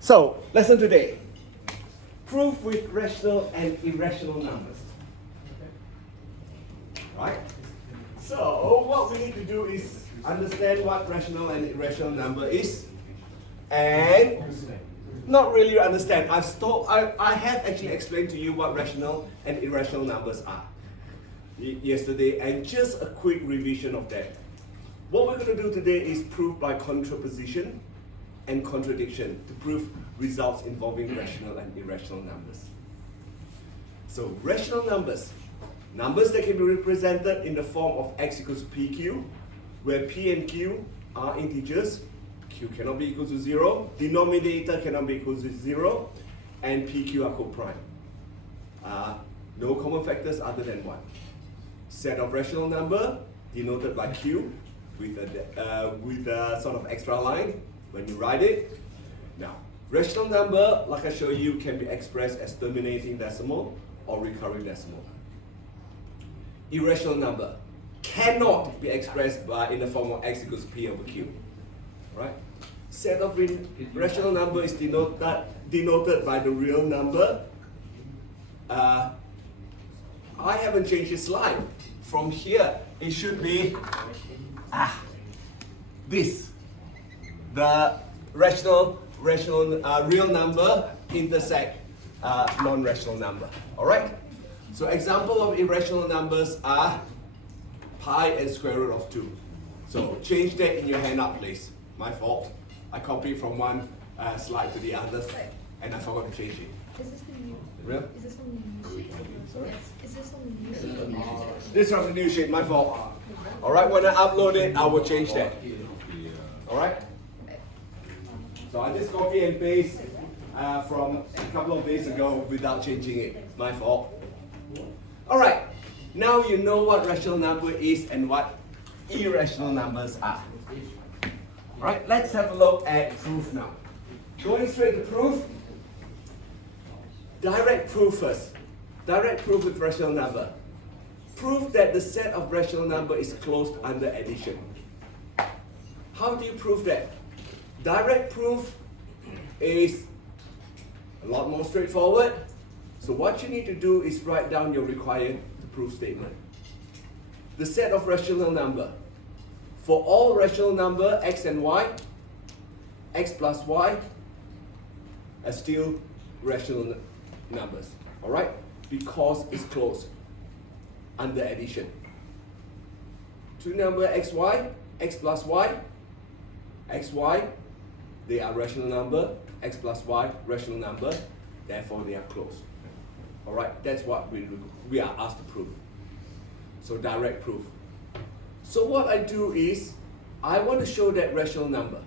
So, lesson today. Proof with rational and irrational numbers. Right? So, what we need to do is understand what rational and irrational number is. And not really understand. I have actually explained to you what rational and irrational numbers are yesterday, and just a quick revision of that. What we're going to do today is proof by contraposition and contradiction to prove results involving rational and irrational numbers. So rational numbers, numbers that can be represented in the form of x equals pq, where p and q are integers, q cannot be equal to 0, denominator cannot be equal to 0, and pq are co-prime. No common factors other than 1. Set of rational number denoted by q with a sort of extra line when you write it. Now, rational number, like I showed you, can be expressed as terminating decimal or recurring decimal. Irrational number cannot be expressed in the form of x equals p over q. Right? Set of rational number is denoted by the real number. I haven't changed this slide. From here, it should be this. The real number intersect non-rational number. Alright? So example of irrational numbers are pi and square root of 2. So change that in your handout, please. My fault. I copied from one slide to the other and I forgot to change it. Is this the new? Real? Is this on the new sheet? Sorry? Is this on the new sheet? This is from the new sheet, my fault. Alright, when I upload it, I will change that. Alright? So I just copy and paste from a couple of days ago without changing it. My fault. Alright, now you know what rational number is and what irrational numbers are. Alright, let's have a look at proof now. Going straight to proof. Direct proof first. Direct proof with rational number. Prove that the set of rational number is closed under addition. How do you prove that? Direct proof is a lot more straightforward. So what you need to do is write down your required to prove statement. The set of rational number. For all rational number x and y, x plus y are still rational numbers. Alright? Because it's closed under addition. Two number xy, x plus y, xy, they are rational number, x plus y, rational number, therefore they are closed. Alright, that's what we are asked to prove. So direct proof. So what I do is, I want to show that rational number.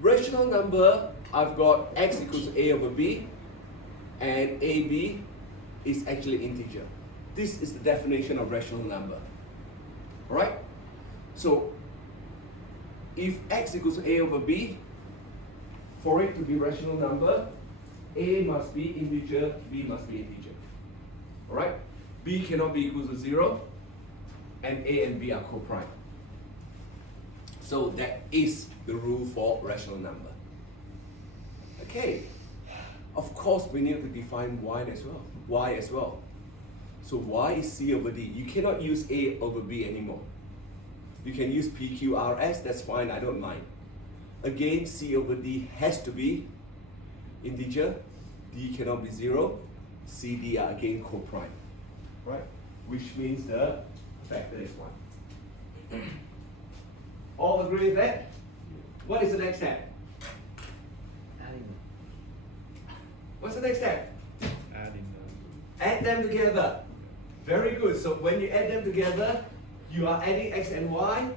Rational number, I've got x equals a over b, and ab is actually integer. This is the definition of rational number. Alright? So, if x equals a over b, for it to be rational number, a must be integer, b must be integer. Alright? B cannot be equal to 0, and a and b are co-prime. So that is the rule for rational number. Okay. Of course, we need to define y as well. So y is c over d. You cannot use a over b anymore. You can use PQRS, that's fine, I don't mind. Again, c over d has to be integer, d cannot be 0, c, d are again co-prime, right? Which means the factor is 1. All agree with that? What is the next step? What's the next step? Add them together. Very good. So when you add them together, you are adding x and y,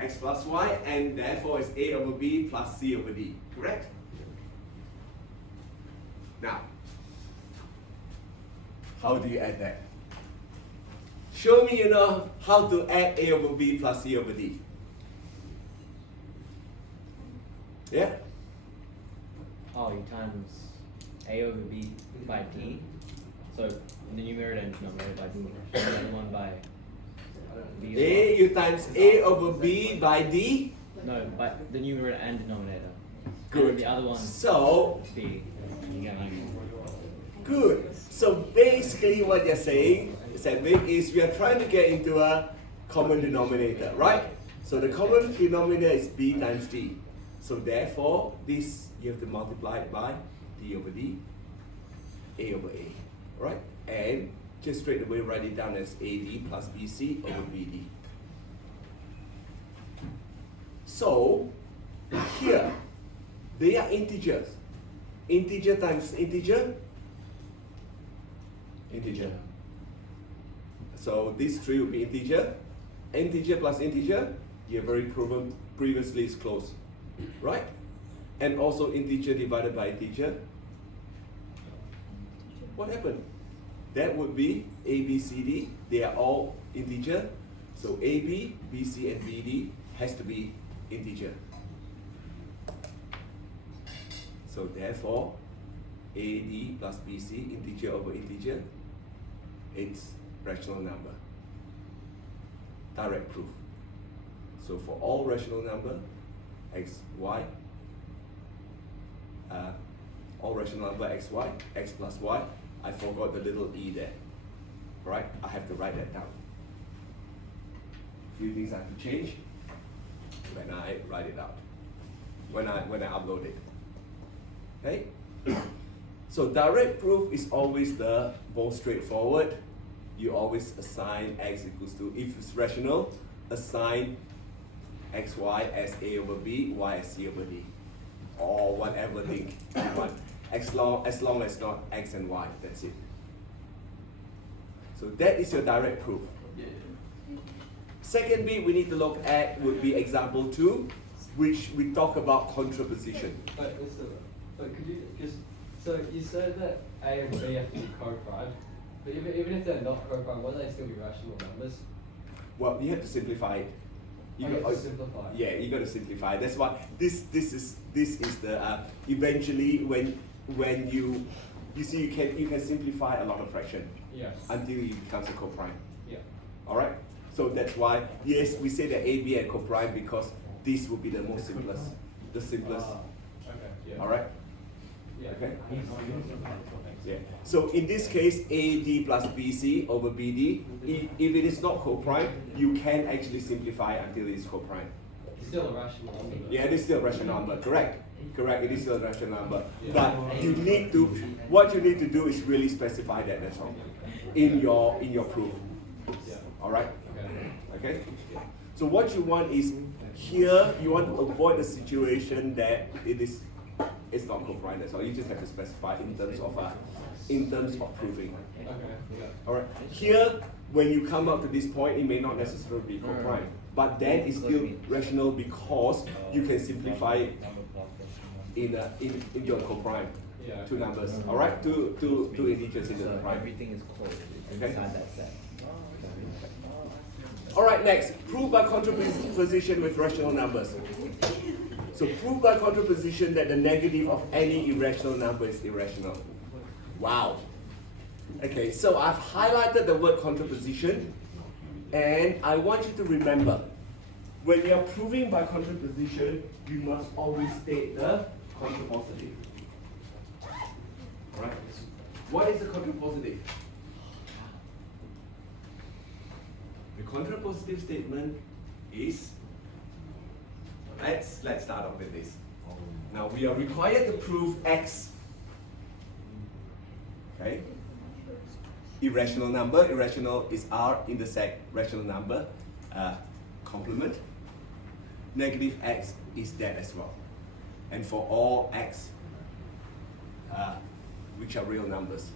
x plus y, and therefore it's a over b plus c over d. Correct? Now, how do you add that? Show me you know how to add a over b plus c over d. Yeah? Oh, you times a over b by d. So the numerator and denominator by d. So the other one by b. A, you times a over b by d. No, by the numerator and denominator. Good. And the other one So, B. You get what I mean? good. So basically what you're saying, Sandvik, is we are trying to get into a common denominator, right? So the common denominator is B times D. So therefore, this you have to multiply it by D over D, A over A, right? And just straight away write it down as AD plus BC over BD. So here, they are integers. Integer times integer, integer. So these three will be integer. Integer plus integer, you have already proven previously is close, right? And also integer divided by integer. What happened? That would be A, B, C, D. They are all integer. So AB, BC, and BD has to be integer. So therefore, AD plus BC, integer over integer, it's rational number. Direct proof. So for all rational number, x, y, all rational number x, y, x plus y, I forgot the little e there. Right? I have to write that down. Few things I have to change when I write it out. When I upload it. Okay? So direct proof is always the most straightforward. You always assign x equals to, if it's rational, assign xy as a over b, y as c over d, or whatever thing you want. As long as not x and y, that's it. So that is your direct proof. Second bit we need to look at would be example 2, which we talk about contraposition. But could you just, so you said that A and B have to be co-prime, but even if they're not co-prime, won't they still be rational numbers? Well, you have to simplify it. You have to simplify. Yeah, you got to simplify. That's why this is the eventually when you see you can simplify a lot of fraction. Yeah. Until it becomes a co-prime. Yeah. All right. So that's why yes we say that A, B, and co-prime because this will be the most simplest, the simplest. Okay. Yeah. All right. Yeah. Okay. Yeah. So in this case, AD plus BC over BD, if it is not co-prime, you can actually simplify until it is co-prime. It's still a rational number. Yeah, it is still a rational number. Correct. Correct. It is still a rational number. Yeah. But you need to. What you need to do is really specify that. That's all. In your proof. Yeah. All right. Okay. Okay. So what you want is here you want to avoid the situation that it's not co-prime. So you just have to specify in terms of proving. Okay. Yeah. All right. Here, when you come up to this point, it may not necessarily be co-prime, but then it's still rational because you can simplify it in your co-prime. Yeah. Two numbers. All right. Two integers in the So prime. everything is closed. It's Okay. inside that set. All right. Next, prove by contraposition with rational numbers. So prove by contraposition that the negative of any irrational number is irrational. Wow. Okay, so I've highlighted the word contraposition, and I want you to remember, when you're proving by contraposition, you must always state the contrapositive. Right? What is the contrapositive? The contrapositive statement is, let's start off with this. Now we are required to prove x. Okay? Irrational number, irrational is R intersect rational number, complement. Negative x is that as well. And for all x, which are real numbers.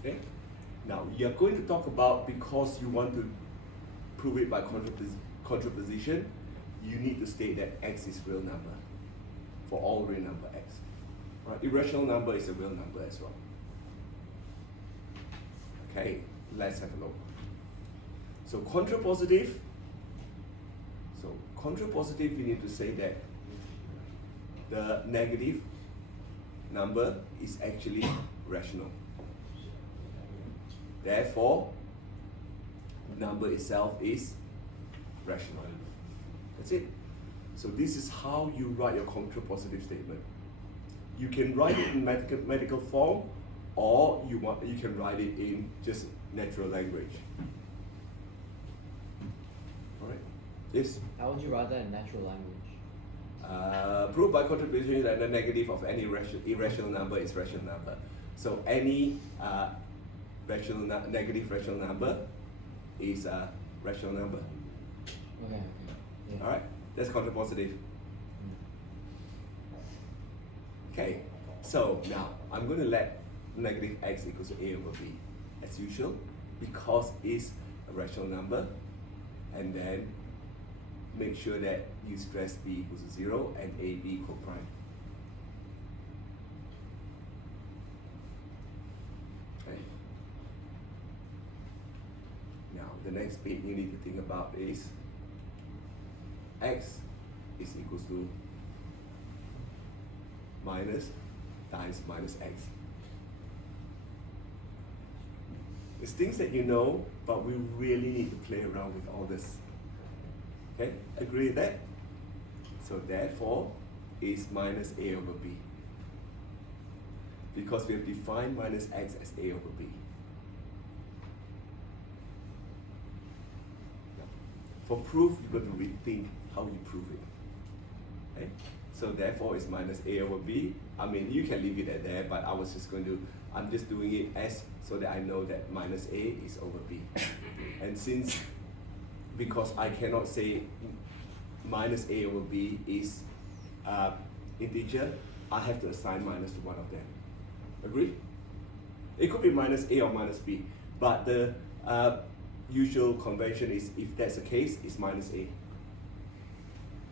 Okay? Now you're going to talk about, because you want to prove it by contraposition, you need to state that x is real number for all real number x. Right? Irrational number is a real number as well. Okay, let's have a look. So contrapositive. So contrapositive, you need to say that the negative number is actually rational. Therefore, the number itself is rational. That's it. So this is how you write your contrapositive statement. You can write it in mathematical form, or you can write it in just natural language. All right. Yes. How would you write that in natural language? Prove by contradiction that the negative of any irrational number is rational number. So any negative rational number is a rational number. Okay. Yeah. All right. That's contrapositive. Okay. So now I'm going to let negative x equals to a over b as usual, because it's a rational number, and then make sure that you stress b equals to 0 and a b co-prime. Okay. Now the next bit you need to think about is x is equals to minus times minus x. It's things that you know, but we really need to play around with all this. Okay, agree with that? So therefore, is minus a over b. Because we have defined minus x as a over b. For proof, you've got to rethink how you prove it. Okay? So therefore, it's minus a over b. I mean, you can leave it at there, but I'm just doing it as so that I know that minus a is over b. And because I cannot say minus a over b is integer, I have to assign minus to one of them. Agree? It could be minus a or minus b, but the usual convention is, if that's the case, it's minus a.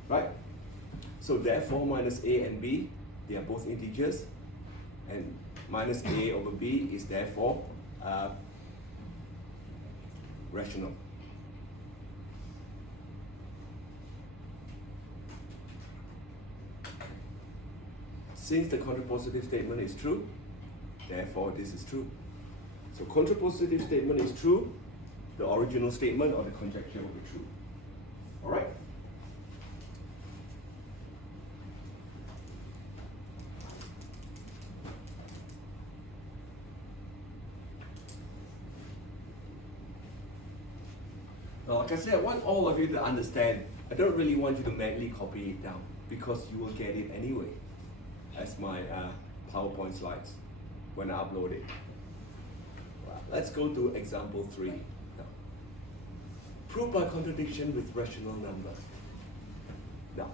Right? So therefore, minus a and b, they are both integers, and minus a over b is therefore rational. Since the contrapositive statement is true, therefore this is true. So contrapositive statement is true, the original statement or the conjecture will be true. All right? Now, like I said, I want all of you to understand, I don't really want you to manually copy it down, because you will get it anyway as my PowerPoint slides when I upload it. Right, let's go to example 3. Now, prove by contradiction with rational number. Now,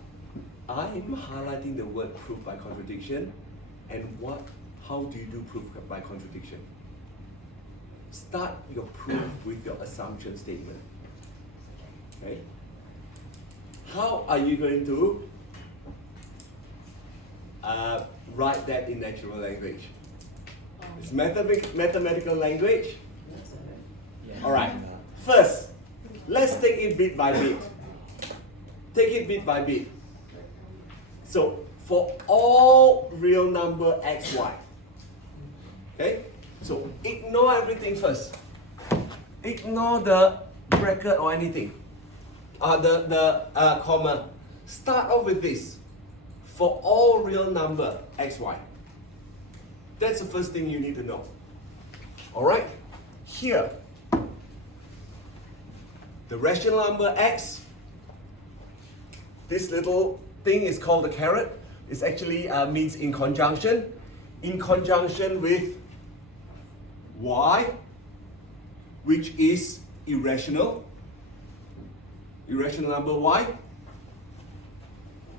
I'm highlighting the word proof by contradiction, and how do you do proof by contradiction? Start your proof with your assumption statement. Okay? How are you going to write that in natural language? It's mathematical language. Yeah. All right. First, let's take it bit by bit. Take it bit by bit. So for all real number x, y. Okay? So ignore everything first. Ignore the bracket or anything. The comma. Start off with this. For all real number x, y. That's the first thing you need to know. Alright? Here, the rational number x, this little thing is called the caret. It actually means in conjunction with y, which is irrational number y.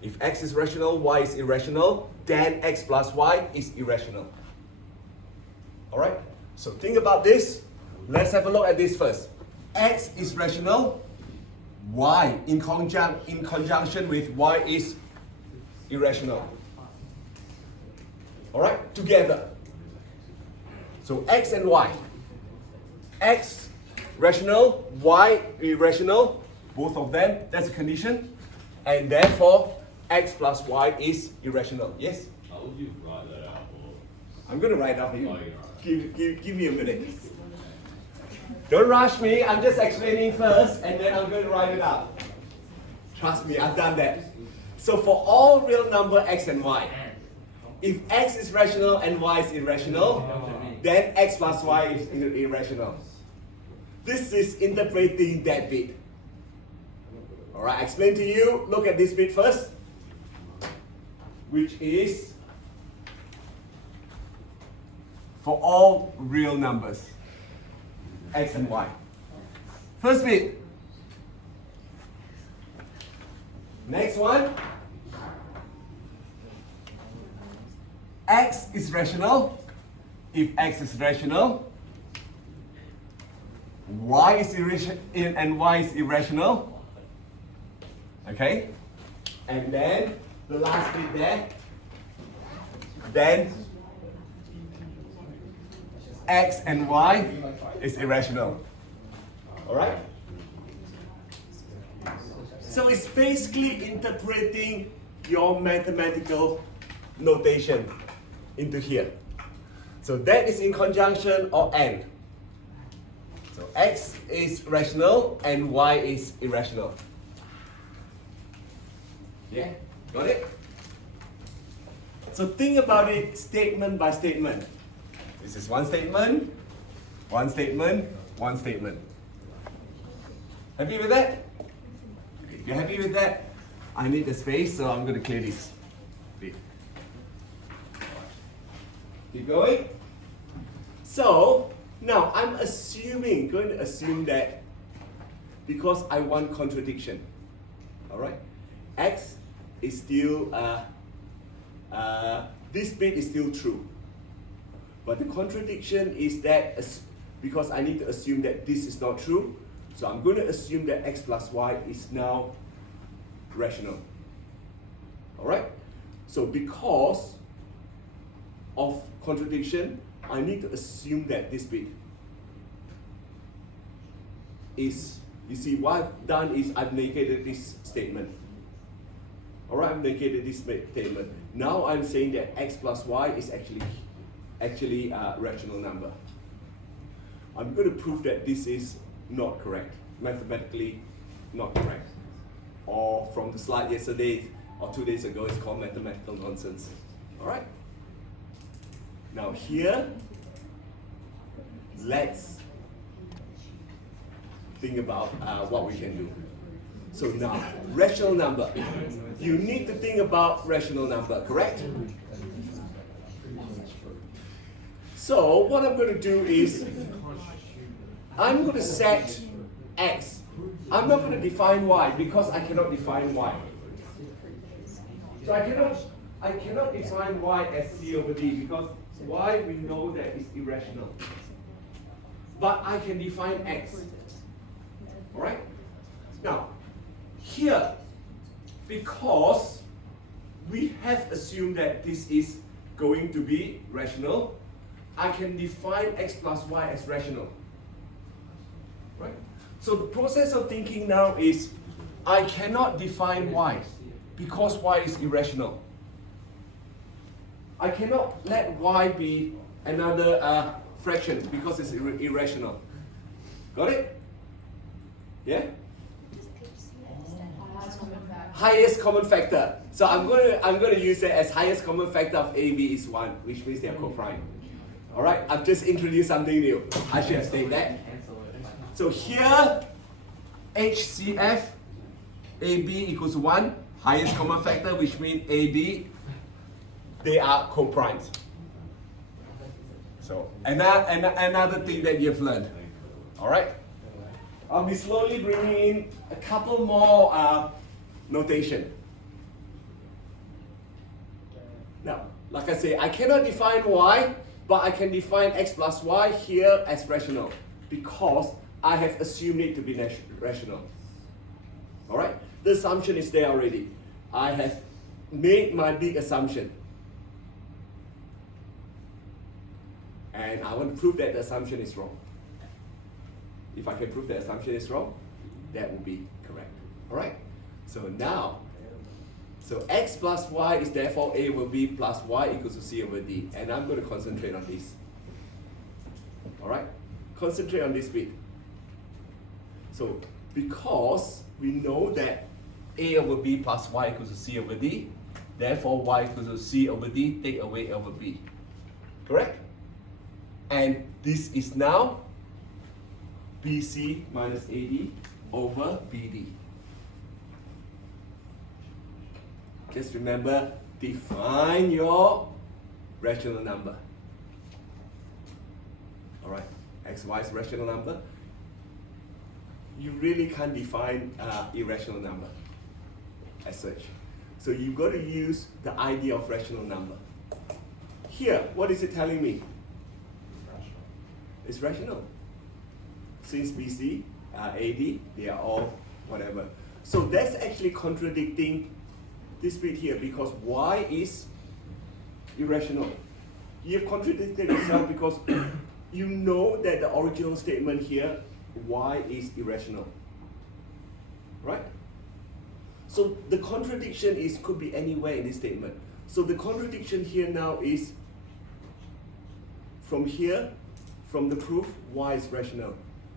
If x is rational, y is irrational, then x plus y is irrational. Alright? So think about this. Let's have a look at this first. X is rational, y in conjunction with y is irrational. Alright? Together. So x and y. X rational, y irrational, both of them, that's a condition. And therefore, x plus y is irrational. Yes? How would you write that out? I'm going to write it out for you. Oh, you're Give me a minute. Don't rush me. I'm just explaining first, and then I'm going to write it out. Trust me, I've done that. So for all real number x and y, if x is rational and y is irrational, then x plus y is irrational. This is interpreting that bit. Alright, I explain to you. Look at this bit first, which is for all real numbers, x and y. First bit. Next one. X is rational. If x is rational, y is irrational and y is irrational. Okay? And then the last bit there. Then x and y is irrational. Alright? So it's basically interpreting your mathematical notation into here. So that is in conjunction or and. So x is rational and y is irrational. Yeah, got it? So think about it statement by statement. This is one statement, one statement, one statement. Happy with that? If you're happy with that, I need the space, so I'm going to clear this. Keep going. So now I'm going to assume that because I want contradiction, all right? X is still this bit is still true, but the contradiction is that because I need to assume that this is not true, so I'm going to assume that x plus y is now rational. All right? So because of contradiction, I need to assume that this bit is, you see, what I've done is I've negated this statement. Alright, I've negated this statement. Now I'm saying that x plus y is actually a rational number. I'm going to prove that this is not correct, mathematically not correct. Or from the slide yesterday or 2 days ago, it's called mathematical nonsense. Alright? Now here, let's think about what we can do. So now, rational number. You need to think about rational number, correct? So what I'm going to do is, I'm going to set x. I'm not going to define y because I cannot define y. So I cannot define y as c over d because y we know that is irrational. But I can define x. Alright? Now, here, because we have assumed that this is going to be rational, I can define x plus y as rational. Right? So the process of thinking now is, I cannot define y because y is irrational. I cannot let y be another fraction because it's irrational. Got it? Yeah? Highest common factor. So I'm going to use it as highest common factor of A, B is 1, which means they are co-prime. Alright, I've just introduced something new. I should have said that. So here, HCF, AB equals 1, highest common factor, which means AB, they are co-primes. So another thing that you've learned. Alright? I'll be slowly bringing in a couple more notation. Now, like I say, I cannot define y, but I can define x plus y here as rational because I have assumed it to be rational. Alright? The assumption is there already. I have made my big assumption. And I want to prove that the assumption is wrong. If I can prove the assumption is wrong, that will be correct. Alright? So now, so x plus y is therefore A will be plus y equals to C over D. And I'm going to concentrate on this. Alright? Concentrate on this bit. So, because we know that A over B plus Y equals to C over D. Therefore, Y equals to C over D, take away A over B. Correct? And this is now BC minus AD over BD. Just remember, define your rational number. Alright, XY is rational number. You really can't define irrational number as such. So you've got to use the idea of rational number. Here, what is it telling me? It's rational. Since BC, AD, they are all whatever. So that's actually contradicting this bit here because Y is irrational. You have contradicted yourself because you know that the original statement here, Y is irrational. Right? So the contradiction could be anywhere in this statement. So the contradiction here now is from here, from the proof, Y is rational.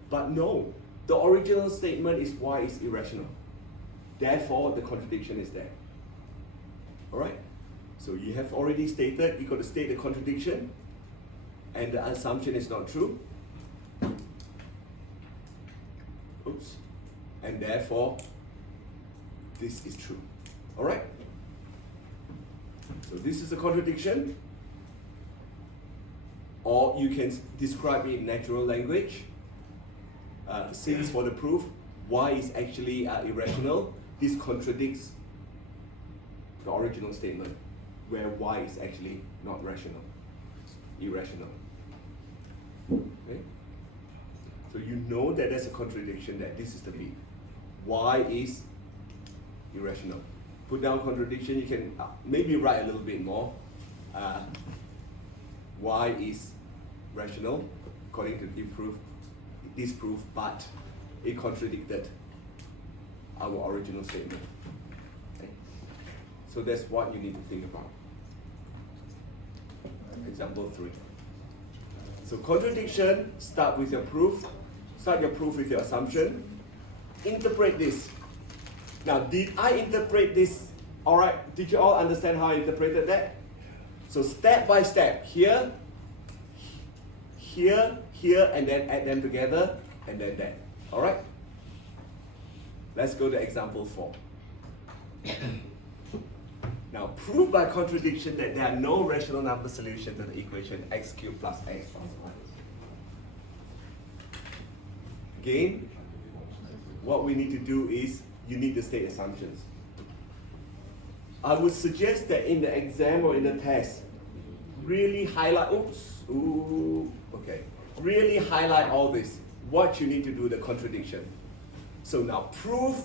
But no, the original statement is Y is irrational. Therefore, the contradiction is there. Alright? So you have already stated, you got to state the contradiction, and the assumption is not true. Oops. And therefore, this is true. Alright? So this is a contradiction. Or you can describe it in natural language. Since for the proof, Y is actually irrational, this contradicts the original statement, where Y is actually not rational, irrational. Okay? So you know that there's a contradiction, that this is the bit. Y is irrational. Put down contradiction, you can maybe write a little bit more. Y is rational according to this proof, but it contradicted our original statement. Okay? So that's what you need to think about. Example 3. So contradiction, start with your proof. Start your proof with your assumption. Interpret this. Now, did I interpret this? Alright, did you all understand how I interpreted that? So step by step, here, here, here, and then add them together, and then that. Alright? Let's go to example 4. Now, prove by contradiction that there are no rational number solutions to the equation x cubed plus x plus 1. Again, what we need to do is, you need to state assumptions. I would suggest that in the exam or in the test, really highlight, really highlight all this, what you need to do, the contradiction. So now, prove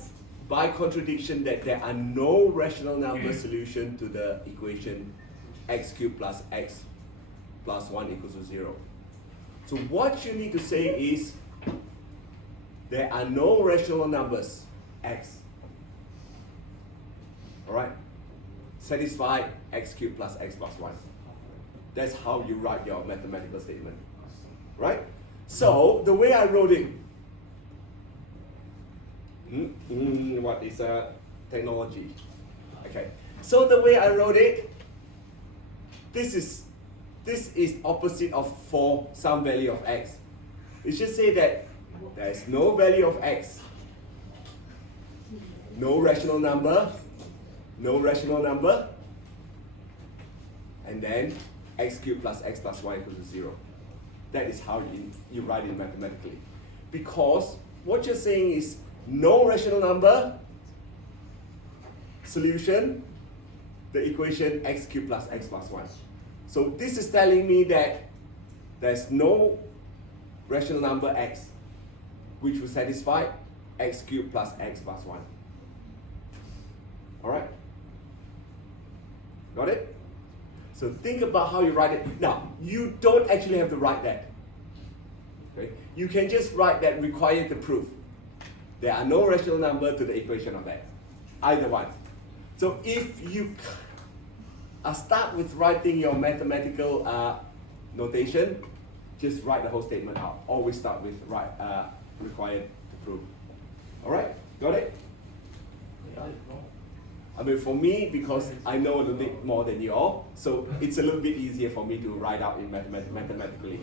by contradiction that there are no rational number solution to the equation x cubed plus x plus 1 equals to 0. So what you need to say is, there are no rational numbers, x. Alright? Satisfy x cubed plus x plus 1. That's how you write your mathematical statement. Right? So, the way I wrote it, what is technology? Okay. So the way I wrote it, this is opposite of for some value of x. It should say that there is no value of x, no rational number, and then x cubed plus x plus y equals to 0. That is how you write it mathematically. Because what you're saying is no rational number, solution, the equation x cubed plus x plus 1. So this is telling me that there's no rational number x which will satisfy x cubed plus x plus 1. Alright? Got it? So think about how you write it. Now, you don't actually have to write that. Okay? You can just write that required to prove. There are no rational number to the equation of x. Either one. So if you start with writing your mathematical notation, just write the whole statement out. Always start with required to prove. Alright? Got it? I mean, for me, because I know a little bit more than you all, so it's a little bit easier for me to write out in mathematically.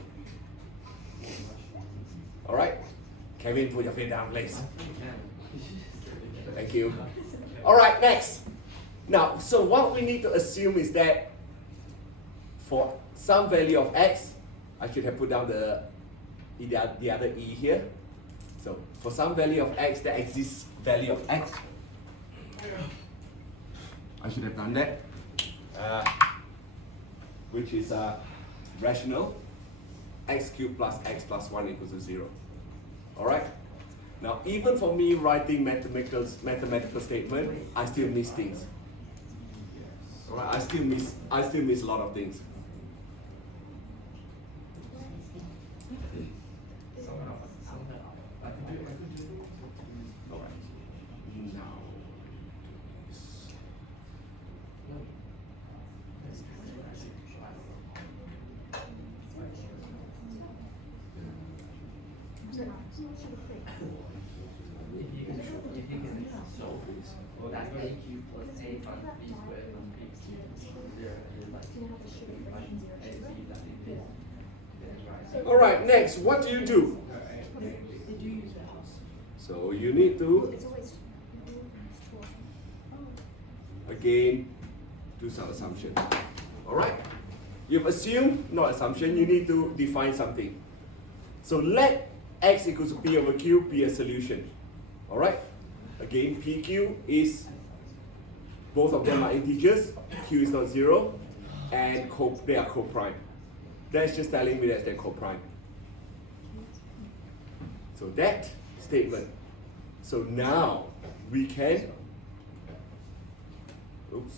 All right? Kevin, put your feet down, please. Thank you. All right, next. Now, so what we need to assume is that for some value of x, I should have put down the other e here. So for some value of x, there exists value of x. I should have done that, which is rational. X cubed plus x plus 1 equals to 0. All right? Now, even for me writing mathematical statement, I still miss things. All right? I still miss a lot of things. All right. Now. All right, next, what do you do? So you need to, again, do some assumption. All right? You've assumed, not assumption, you need to define something. So let x equals to p over q be a solution. All right? Again, pq is, both of them are integers, q is not 0, and they are co-prime. That's just telling me that they're co-prime. So that statement. So now we can, oops.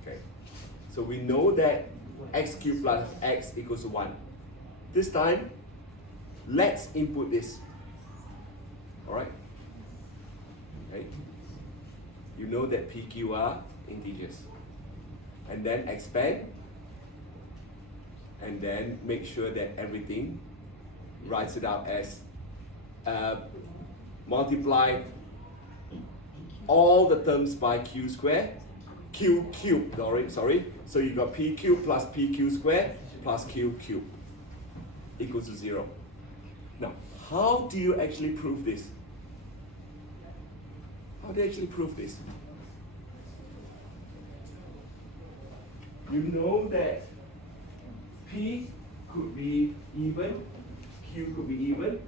Okay. So we know that x cubed plus x equals to 1. This time, let's input this. All right? Okay. You know that PQ are integers. And then expand. And then make sure that everything writes it out as multiply all the terms by q squared, q cubed, sorry. So you got p cubed plus pq squared plus q cubed equals to 0. Now, how do you actually prove this? How do you actually prove this? You know that p could be even, q could be even,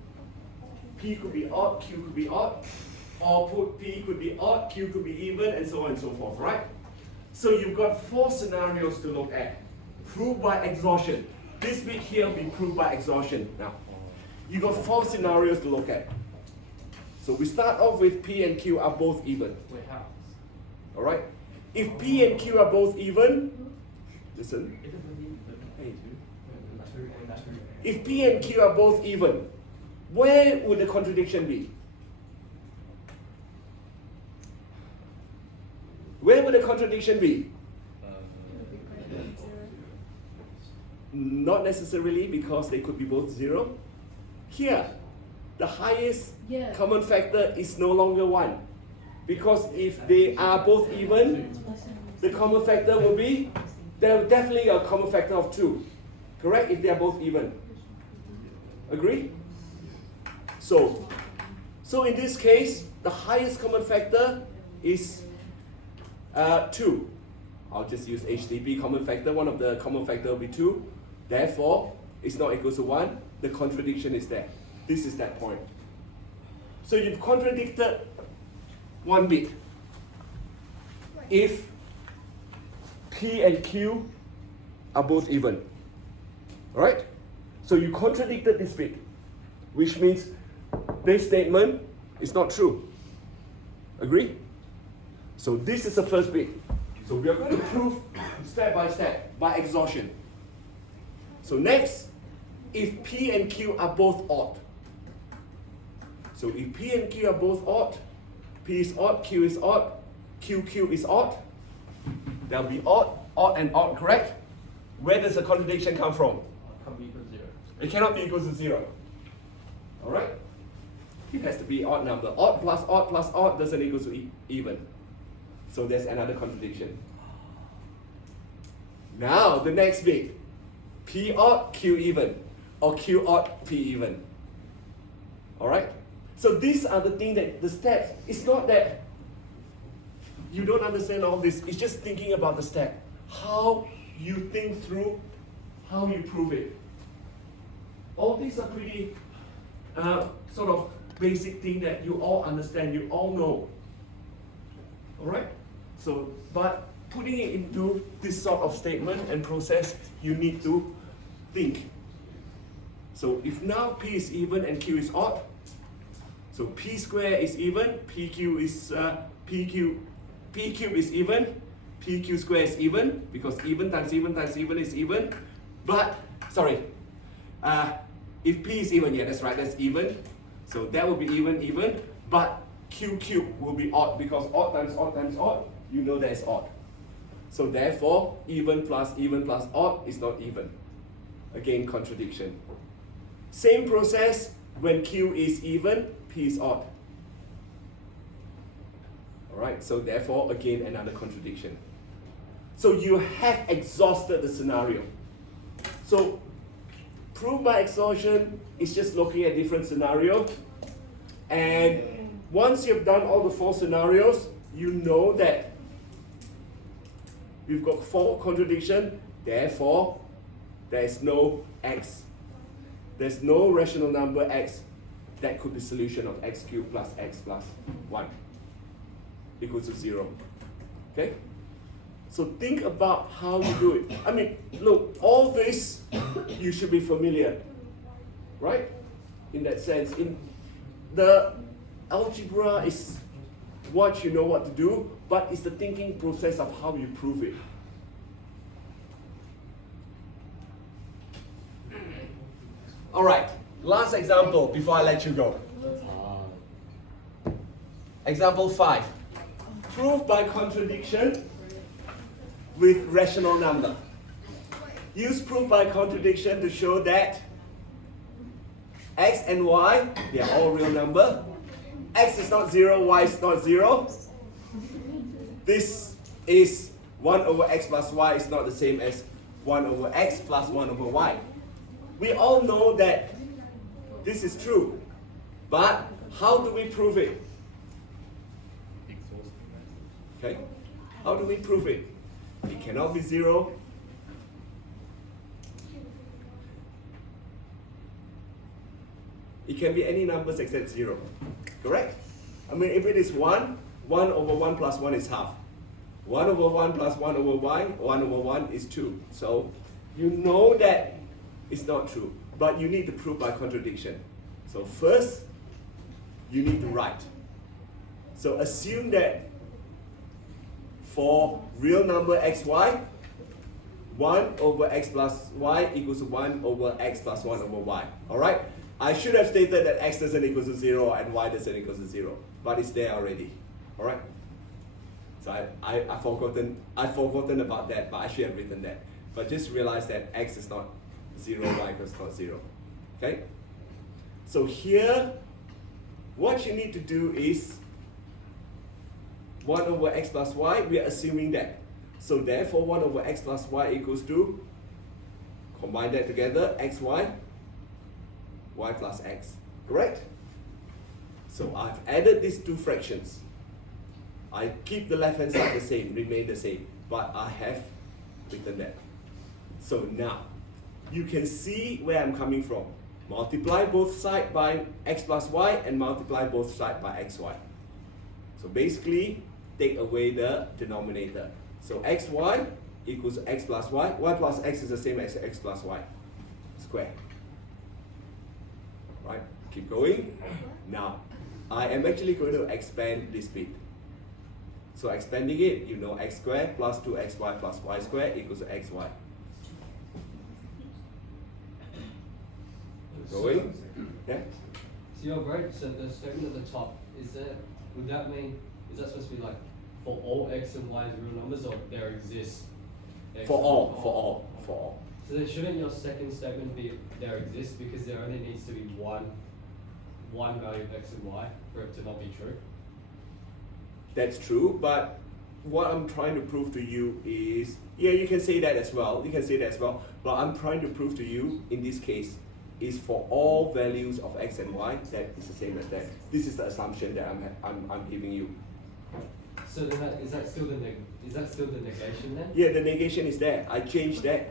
p could be odd, q could be odd, or put p could be odd, q could be even, and so on and so forth, right? So you've got 4 scenarios to look at. Prove by exhaustion. This bit here will be proved by exhaustion. Now, you've got 4 scenarios to look at. So we start off with p and q are both even. Wait, how? All right? If p and q are both even, listen. Hey. If p and q are both even, where would the contradiction be? Where would the contradiction be? Not necessarily, because they could be both 0. Here, the highest common factor is no longer 1. Because if they are both even, the common factor will be, there's definitely a common factor of 2. Correct? If they are both even. Agree? So in this case, the highest common factor is 2. I'll just use HTP common factor. One of the common factor will be 2. Therefore, it's not equal to 1. The contradiction is there. This is that point. So you've contradicted one bit. If P and Q are both even. Alright? So you contradicted this bit, which means this statement is not true. Agree? So this is the first bit. So we are going to prove step by step, by exhaustion. So next, if P and Q are both odd. So if P and Q are both odd, P is odd, Q is odd, QQ is odd, there'll be odd, odd and odd, correct? Where does the contradiction come from? Can't be equal to 0. It cannot be equal to 0. Alright? It has to be odd number. Odd plus odd doesn't equal to even. So there's another contradiction. Now the next bit. P odd, Q even. Or Q odd, P even. Alright? So these are the things that the steps. It's not that you don't understand all this. It's just thinking about the step. How you think through how you prove it. All these are pretty sort of basic thing that you all understand, you all know. Alright? So, but putting it into this sort of statement and process, you need to think. So if now P is even and Q is odd, so P square is even, PQ is P cube is even, PQ square is even, because even times even times even is even. But sorry, if P is even, yeah, that's right, that's even. So that will be even, but Q cube will be odd, because odd times odd, you know that is odd. So therefore, even plus odd is not even. Again, contradiction. Same process when Q is even, P is odd. Alright, so therefore, again, another contradiction. So you have exhausted the scenario. So proof by exhaustion is just looking at different scenarios. And once you've done all the 4 scenarios, you know that we've got 4 contradictions, therefore there is no x. There's no rational number x that could be solution of x cubed plus x plus 1 equals to 0. Okay? So think about how you do it. I mean, look, all this you should be familiar, right? In that sense, in the algebra is what you know what to do, but it's the thinking process of how you prove it. All right, last example before I let you go. Example 5. Proof by contradiction with rational number. Use proof by contradiction to show that x and y, they are all real number. X is not 0, y is not 0. This is 1 over x plus y is not the same as 1 over x plus 1 over y. We all know that this is true, but how do we prove it? Okay, how do we prove it? It cannot be 0. It can be any numbers except 0. Correct? I mean, if it is 1, 1 over 1 plus 1 is half. 1 over 1 plus 1 over y, 1 over 1 is 2. So you know that it's not true, but you need to prove by contradiction. So first, you need to write. So assume that for real number xy, 1 over x plus y equals 1 over x plus 1 over y. Alright? I should have stated that x doesn't equal to 0 and y doesn't equal to 0, but it's there already. Alright? So I've forgotten about that, but I should have written that. But just realize that x is not 0, y equals not 0. Okay? So here, what you need to do is 1 over x plus y, we are assuming that. So therefore 1 over x plus y equals to, combine that together, xy, y plus x. Correct? So I've added these 2 fractions. I keep the left hand side the same, remain the same, but I have written that. So now, you can see where I'm coming from. Multiply both sides by x plus y and multiply both sides by xy. So basically, take away the denominator. So xy equals x plus y. Y plus x is the same as x plus y square. Right? Keep going. Now, I am actually going to expand this bit. So expanding it, you know x squared plus 2xy plus y squared equals to xy. Going? Yeah? So you're right, so the statement at the top, would that mean, is that supposed to be like, for all x and y as real numbers, or there exists x For and all. So then shouldn't your second statement be there exists, because there only needs to be one one value of x and y for it to not be true? That's true, but what I'm trying to prove to you is, yeah, you can say that as well. You can say that as well. But I'm trying to prove to you in this case is for all values of x and y that is the same as that. This is the assumption that I'm giving you. So then is that still the negation then? Yeah, the negation is there. I changed that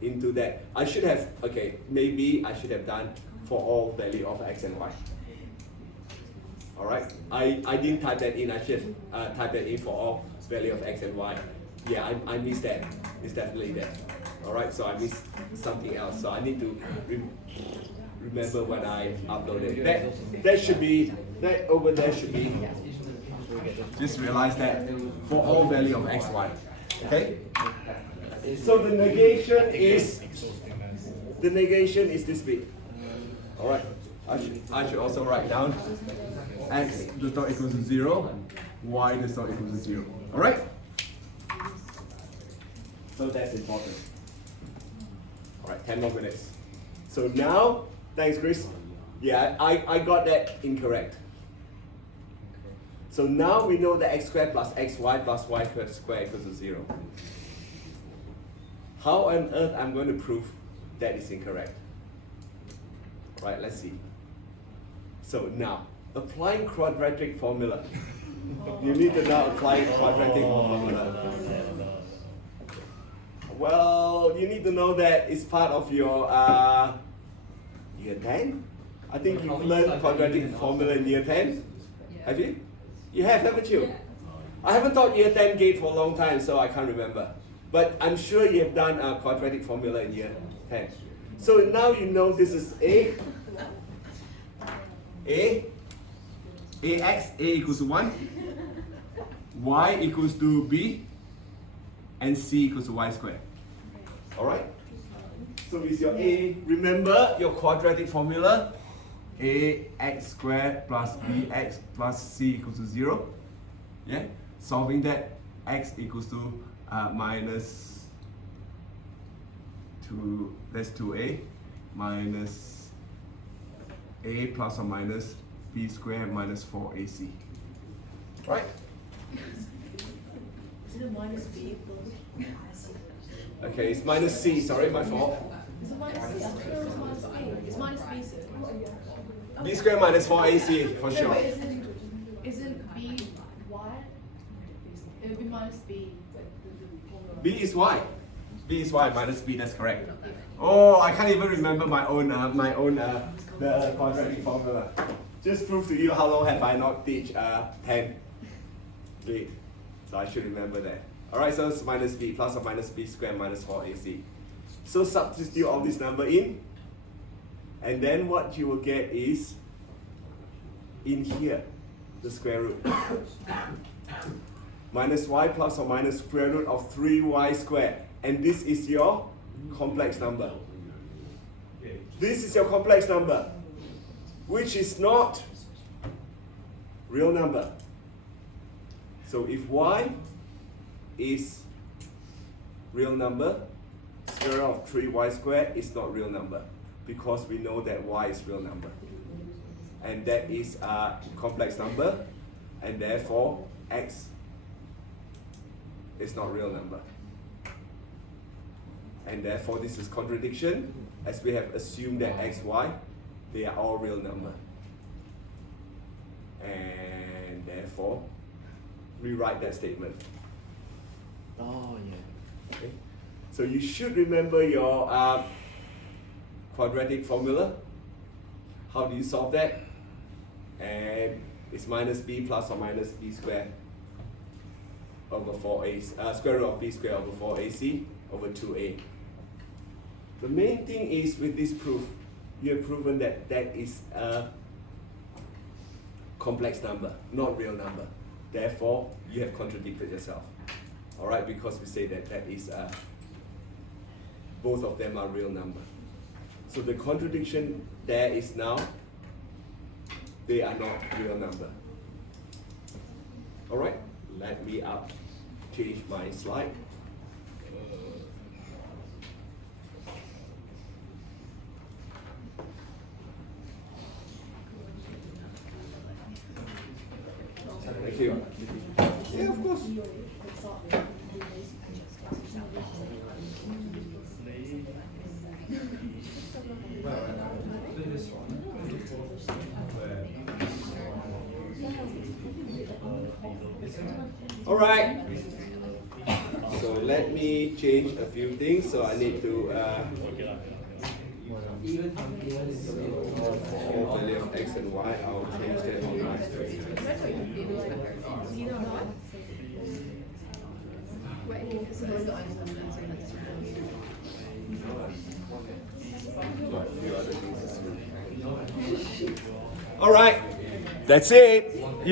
into that. I should have, okay, maybe I should have done for all value of x and y. Alright, I didn't type that in. I should type that in for all value of x and y. Yeah, I missed that. It's definitely there. Alright, so I missed something else. So I need to remember when I uploaded. That should be, that over there should be, just realize that for all value of x, y. Okay? So the negation is this bit. Alright, I should also write down x does not equal to 0, y does not equal to 0. Alright? So that's important. Alright, 10 more minutes. So now, thanks Chris. Yeah, I got that incorrect. So now we know that x squared plus xy plus y squared equals to 0. How on earth I'm going to prove that is incorrect? Right, let's see. So now, applying quadratic formula. You need to now apply quadratic formula. Well, you need to know that it's part of your year 10. I think you've learned quadratic formula in year 10. Have you? You have, haven't you? I haven't taught year 10 gate for a long time, so I can't remember. But I'm sure you have done a quadratic formula in year 10. So now you know this is ax, a equals to 1, y equals to b, and c equals to y squared. Alright? So is your a, remember your quadratic formula, ax squared plus bx plus c equals to 0. Yeah? Solving that, x equals to minus 2, that's 2a, minus a plus or minus b squared minus 4ac. Right? Is it minus b? Okay, it's minus c, sorry, my fault. Is it minus c? I'm sure it's minus b. It's minus b, sir. B squared minus 4ac, for No, sure. but isn't b y? It would be minus b. B is y. B is y minus b, that's correct. Oh, I can't even remember my own the quadratic formula. Just prove to you how long have I not teach 10 gate. So I should remember that. Alright, so it's minus b plus or minus b squared minus 4ac. So substitute all this number in, and then what you will get is in here the square root. Minus y plus or minus square root of 3y squared. And this is your complex number. This is your complex number, which is not real number. So if y is real number, square root of 3y squared is not real number, because we know that y is real number. And that is a complex number, and therefore x is not real number. And therefore this is contradiction, as we have assumed that x, y, they are all real number. And therefore, rewrite that statement. Oh, yeah. Okay? So you should remember your quadratic formula. How do you solve that? And it's minus b plus or minus b squared over 4a, square root of b squared over 4ac over 2a. The main thing is with this proof, you have proven that that is a complex number, not real number. Therefore, you have contradicted yourself. Alright, because we say that that is both of them are real number. So the contradiction there is now, they are not real number. Alright, let me change my slide. Thank you. Yeah, of course. All right. So let me change a few things. So I need to all value of x and y. I'll change that on my screen. Got a few other things as well. All right. That's it. You've